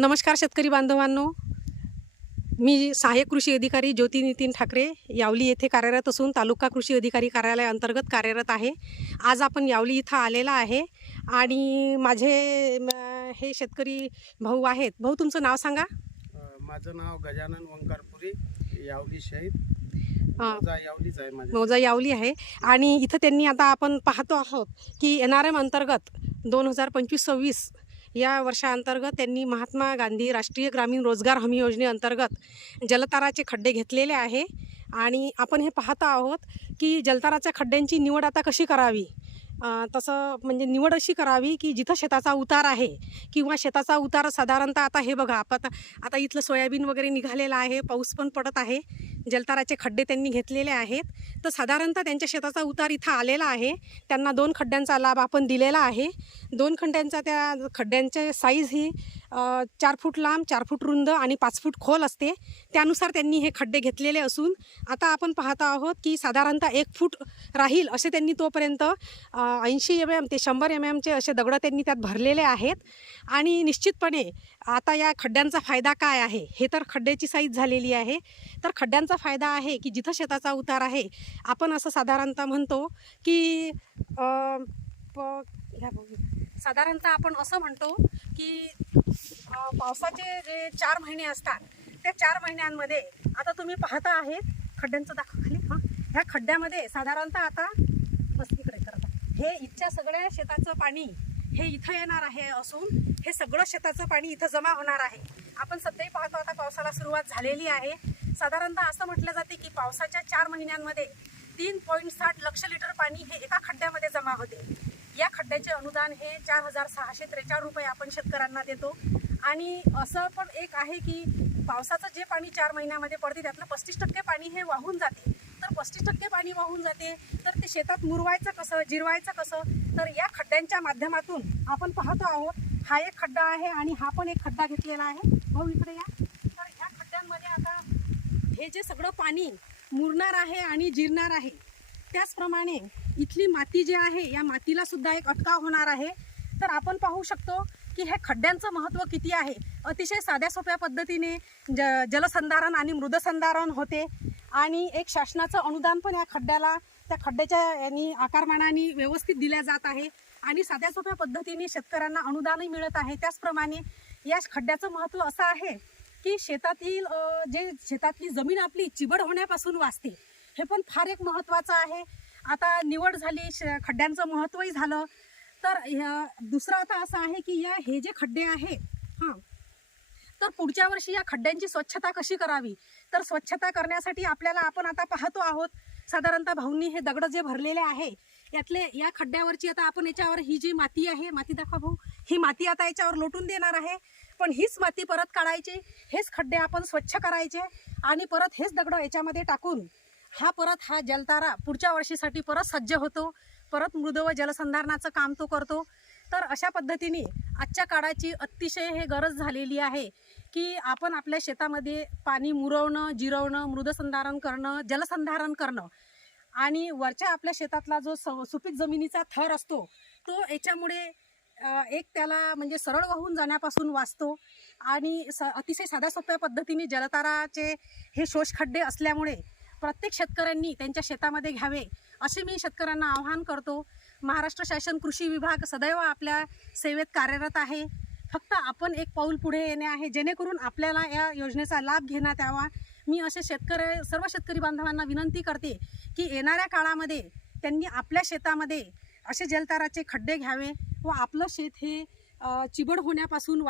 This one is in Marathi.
नमस्कार शेतकरी बांधवांनो. मी सहाय्यक कृषी अधिकारी ज्योती नितीन ठाकरे यावली येथे कार्यरत असून तालुका कृषी अधिकारी कार्यालय अंतर्गत कार्यरत आहे. आज आपण यावली इथं आलेला आहे आणि माझे हे शेतकरी भाऊ आहेत. भाऊ तुमचं नाव सांगा. माझं नाव गजानन वंकारपुरी यावली शहीद. मौजा यावली आहे. आणि इथं त्यांनी आता आपण पाहतो आहोत की एन आर एम अंतर्गत दोन हजार पंचवीस सव्वीस या वर्षाअंतर्गत त्यांनी महात्मा गांधी राष्ट्रीय ग्रामीण रोजगार हमी योजनेअंतर्गत जलताराचे खड्डे घेतलेले आहे. आणि आपण हे पाहत आहोत की जलताराच्या खड्ड्यांची निवड आता कशी करावी? तसं म्हणजे निवड अशी करावी की जिथं शेताचा उतार आहे किंवा शेताचा उतार साधारणतः आता हे बघा आपण आता इथलं सोयाबीन वगैरे निघालेलं आहे पाऊस पण पडत आहे. जलताराचे खड्डे त्यांनी घेतलेले आहेत. तर साधारणतः त्यांच्या शेताचा उतार इथं आलेला आहे. त्यांना दोन खड्ड्यांचा लाभ आपण दिलेला आहे. दोन खड्ड्यांचा त्या खड्ड्यांचे साईज ही चार फूट लांब चार फूट रुंद आणि पाच फूट खोल असते. त्यानुसार त्यांनी हे खड्डे घेतलेले असून आता आपण पाहत आहोत की साधारणतः एक फूट राहील असे त्यांनी तोपर्यंत ऐंशी एम एम ते शंभर एम एमचे असे दगडं त्यांनी त्यात भरलेले आहेत. आणि निश्चितपणे आता या खड्ड्यांचा फायदा काय आहे? हे तर खड्ड्याची साईज झालेली आहे. तर खड्ड्यांचा फायदा आहे की जिथं शेताचा उतार आहे आपण असं साधारणतः म्हणतो की प- ह्या बघू. साधारणतः आपण असं म्हणतो की पावसाचे जे चार महिने असतात त्या चार महिन्यांमध्ये आता तुम्ही पाहता आहेत खड्ड्यांचं दाखव खाली हां. ह्या खड्ड्यामध्ये साधारणतः आता बस तिकडे करता हे इथच्या सगळ्या शेताचं पाणी हे इथं येणार आहे असून हे सगळं शेताचं पाणी इथं जमा होणार आहे. आपण सध्याही पाहतो आता पावसाला सुरुवात झालेली आहे. साधारणतः असं म्हटलं जाते की पावसाच्या चार महिन्यांमध्ये तीन पॉईंट साठ लक्ष लिटर पाणी हे एका खड्ड्यामध्ये जमा होते. या खड्ड्याचे अनुदान हे चार हजार सहाशे त्रेचाळीस रुपये आपण शेतकऱ्यांना देतो. आणि असं पण एक आहे की पावसाचं जे पाणी चार महिन्यामध्ये पडते त्यातलं पस्तीस टक्के पाणी हे वाहून जाते. तर पस्तीस टक्के पाणी वाहून जाते तर ते शेतात मुरवायचं कसं जिरवायचं कसं? तर या खड्ड्यांच्या माध्यमातून आपण पाहतो आहोत हा एक खड्डा आहे आणि हा पण एक खड्डा घेतलेला आहे. भाऊ इकडे या. तर ह्या खड्ड्यांमध्ये आता हे जे सगळं पाणी मुरणार आहे आणि जिरणार आहे त्याचप्रमाणे इथली माती जी आहे या मातीला सुद्धा एक अटकाव होणार आहे. तर आपण पाहू शकतो की हे खड्ड्यांचं महत्त्व किती आहे. अतिशय साध्या सोप्या पद्धतीने ज जलसंधारण आणि मृदसंधारण होते. आणि एक शासनाचं अनुदान पण या खड्ड्याला त्या खड्ड्याच्या यांनी आकारमानाने व्यवस्थित दिल्या जात आहे. आणि साध्या सोप्या पद्धतीने शेतकऱ्यांना अनुदानही मिळत आहे. त्याचप्रमाणे या खड्ड्याचं महत्त्व असं आहे की शेतातील जे शेतातली जमीन आपली चिबड होण्यापासून वाचते. हे पण फार एक महत्त्वाचं आहे. आता निवड झाली श- खड्ड्यांचं महत्त्वही झालं. तर ह्या- दुसरं आता असं आहे की या हे जे खड्डे आहेत हां. तर पुढच्या वर्षी या खड्ड्यांची स्वच्छता कशी करावी? तर स्वच्छता करण्यासाठी आपल्याला आपण आता पाहतो आहोत साधारणतः भाऊंनी हे दगड जे भरलेले आहे यातले या खड्ड्यावरची आता आपण याच्यावर ही जी माती आहे माती दाखवा भाऊ. ही माती आता याच्यावर लोटून देणार आहे पण हीच माती परत काढायची हेच खड्डे आपण स्वच्छ करायचे आणि परत हेच दगड याच्यामध्ये टाकून हा परत हा जलतारा पुढच्या वर्षीसाठी परत सज्ज होतो. परत मृद व जलसंधारणाचं काम तो करतो. तर अशा पद्धतीने आजच्या काळाची अतिशय हे गरज झालेली आहे की आपण आपल्या शेतामध्ये पाणी मुरवणं जिरवणं मृदसंधारण करणं जलसंधारण करणं आणि वरच्या आपल्या शेतातला जो स- सुपीक जमिनीचा थर असतो तो याच्यामुळे एक त्याला म्हणजे सरळ वाहून जाण्यापासून वाचतो आणि स अतिशय साध्या सोप्या पद्धतीने जलताराचे हे शोषखड्डे असल्यामुळे प्रत्येक शेतकऱ्यांनी त्यांच्या शेतामध्ये घ्यावे असे मी शेतकऱ्यांना आवाहन करतो. महाराष्ट्र शासन कृषी विभाग सदैव आपल्या सेवेत कार्यरत आहे. फक्त आपण एक पाऊल पुढे येणे आहे जेणेकरून आपल्याला या योजनेचा लाभ घेण्यात यावा. मी असे शेतकरी सर्व शेतकरी बांधवांना विनंती करते की येणाऱ्या काळामध्ये त्यांनी आपल्या शेतामध्ये असे जलताराचे खड्डे घ्यावे व आपलं शेत हे चिबड होण्यापासून